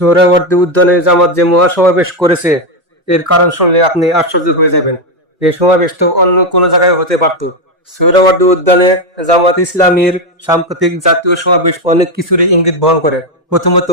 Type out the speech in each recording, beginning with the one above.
সোহরাওয়ার্দী উদ্যানে জামাত যে মহাসমাবেশ করেছে, এর কারণ শুনলে আপনি আশ্চর্য হয়ে যাবেন। এই সমাবেশ তো অন্য কোনো জায়গায় হতে পারত। সোহরাওয়ার্দী উদ্যানে জামাত ইসলামীর সাম্প্রতিক জাতীয় সমাবেশ অনেক কিছুরই ইঙ্গিত বহন করে। প্রথমত,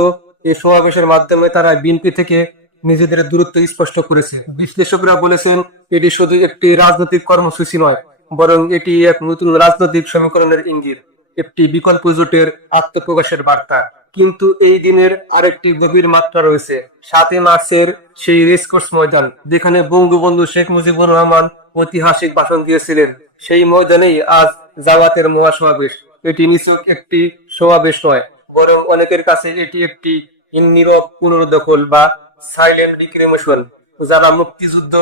এই সমাবেশের মাধ্যমে তারা বিএনপি থেকে নিজেদের দূরত্ব স্পষ্ট করেছে। বিশ্লেষকরা বলেছেন, এটি শুধু একটি রাজনৈতিক কর্মসূচি নয়, বরং এটি এক নতুন রাজনৈতিক সমীকরণের ইঙ্গিত, একটি বিকল্প জোটের আত্মপ্রকাশের বার্তা। কিন্তু এই দিনের আরেকটি গভীর মাত্রা রয়েছে। সাতই মার্চের সেই রেসকোর্স ময়দান, যেখানে বঙ্গবন্ধু শেখ মুজিবুর রহমান ঐতিহাসিক ভাষণ দিয়েছিলেন। সেই ময়দানেই আজ জামাতের মহাসমাবেশ। এটি নিছক একটি সমাবেশ নয়, বরং অনেকের কাছে এটি একটি নীরব পুনর্দখল বা সাইলেন্ট রিক্রিমেশন যারা মুক্তিযুদ্ধ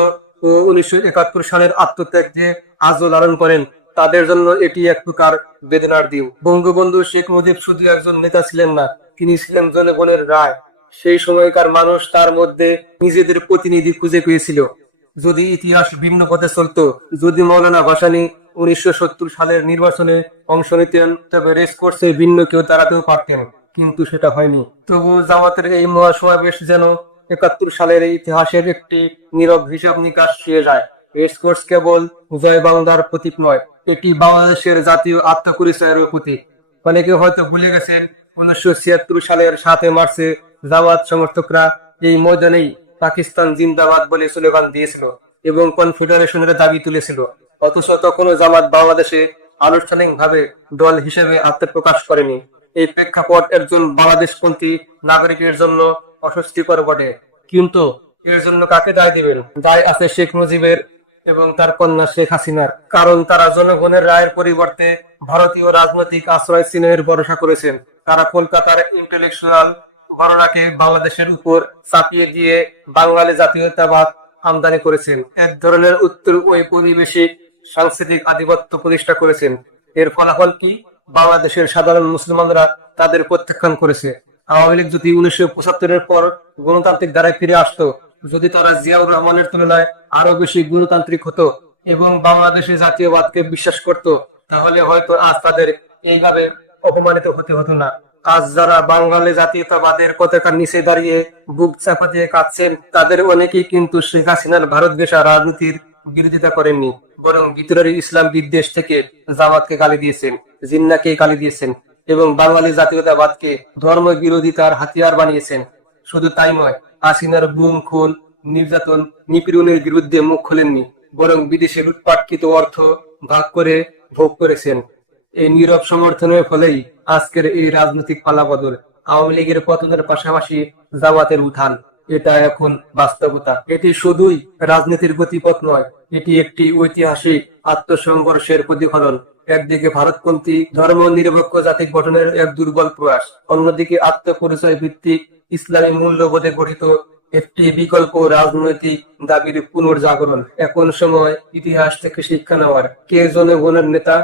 ও উনিশশো একাত্তর সালের আত্মত্যাগ যে আজও লালন করেন। তাদের জন্য এটি এক প্রকার বেদনার দিন। বঙ্গবন্ধু শেখ মুজিব শুধু একজন নেতা ছিলেন না, তিনি ছিলেন জনগণের রায়। সেই সময়কার মানুষ তার মধ্যে নিজেদের প্রতিনিধি খুঁজে পেয়েছিল। যদি ইতিহাস ভিন্ন পথে চলতো, যদি মৌলানা ভাসানী উনিশশো সালের নির্বাচনে অংশ নিতেন, তবে রেস কোর্সে ভিন্ন কেউ দাঁড়াতেও পারতেন। কিন্তু সেটা হয়নি। তবু জামাতের এই মহাসমাবেশ যেন একাত্তর সালের ইতিহাসের একটি নীরব হিসাব নিকাশ শুয়ে যায়। রেসকোর্স কেবল জয় বাংলার প্রতীক নয়, এটি বাংলাদেশের জাতীয় আত্মপরিচয়ের প্রতীক। অনেকে হয়তো ভুলে গেছেন, উনিশশো ছিয়াত্তর সালের সাতই মার্চে জামাত সমর্থকরা এই ময়দানেই পাকিস্তান জিন্দাবাদ বলে স্লোগান দিয়েছিল এবং কনফেডারেশনের দাবি তুলেছিল। অথচ তখনও জামাত বাংলাদেশে আনুষ্ঠানিকভাবে দল হিসেবে আত্মপ্রকাশ করেনি। এই প্রেক্ষাপট একজন বাংলাদেশপন্থী নাগরিকের জন্য অস্বস্তিকর বটে। কিন্তু এর জন্য কাকে দায় দিবেন? দায় আছে শেখ মুজিবের এবং তার কন্যা শেখ হাসিনার। কারণ তারা জনগণের রায়ের পরিবর্তে ভারতীয় রাজনৈতিক আশ্রয় চিহ্নের ভরসা করেছেন। তারা কলকাতার ইন্টেলেকচুয়াল ঘটনাকে বাংলাদেশের উপর চাপিয়ে দিয়ে বাঙালি জাতীয়তাবাদ আমদানি করেছেন। এক ধরনের উত্তর ওই পরিবেশিক সাংস্কৃতিক আধিপত্য প্রতিষ্ঠা করেছেন। এর ফলাফল কি? বাংলাদেশের সাধারণ মুসলমানরা তাদের প্রত্যাখ্যান করেছে। আওয়ামী লীগ যদি উনিশশো পঁচাত্তরের পর গণতান্ত্রিক ধারায় ফিরে আসতো যদি তারা জিয়াউর রহমানের তুলনায় আরও বেশি গণতান্ত্রিক হতো এবং বাংলাদেশে জাতীয়বাদকে বিশ্বাস করত, তাহলে হয়তো আজ তাদের এইভাবে অপমানিত হতে হতো না। আজ যারা বাঙালি জাতীয়তাবাদের পতাকার নিচে দাঁড়িয়ে বুক চাপা দিয়ে কাঁদছেন, তাদের অনেকেই কিন্তু শেখ হাসিনার ভারত বেশা রাজনীতির বিরোধিতা করেননি, বরং ভিতরের ইসলাম বিদ্বেষ থেকে জামাতকে গালি দিয়েছেন, জিন্নাকে গালি দিয়েছেন এবং বাঙালি জাতীয়তাবাদকে ধর্ম বিরোধিতার হাতিয়ার বানিয়েছেন। শুধু তাই নয় হাসিনার গুম, খুন, নির্যাতন, নিপীড়নের বিরুদ্ধে মুখ খোলেননি, বরং বিদেশে লুটপাটকৃত অর্থ ভাগ করে ভোগ করেছেন। এই নীরব সমর্থনের ফলেই আজকের এই রাজনৈতিক পালাবদল আওয়ামী লীগের পতনের পাশাপাশি জামাতের উত্থান। এটা এখন বাস্তবতা। এটি শুধুই রাজনীতির গতিপথ নয়, এটি একটি ঐতিহাসিক আত্মসংঘর্ষের প্রতিফলন। একদিকে ভারতপন্থী ধর্ম নিরপেক্ষ জাতি গঠনের এক দুর্বল প্রয়াস, অন্যদিকে আত্মপরিচয় ভিত্তিক ইসলামী মূল্যবোধে গঠিত একটি বিকল্প রাজনৈতিক দাবির পুনর্জাগরণ। এখন সময় ইতিহাস থেকে শিক্ষা নেওয়ার। কে জনগণের নেতা,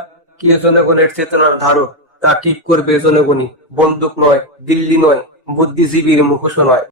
কে জনগণের চেতনার ধারক, তা ঠিক করবে জনগণই। বন্দুক নয়, দিল্লি নয়, বুদ্ধিজীবীর মুখোশ নয়।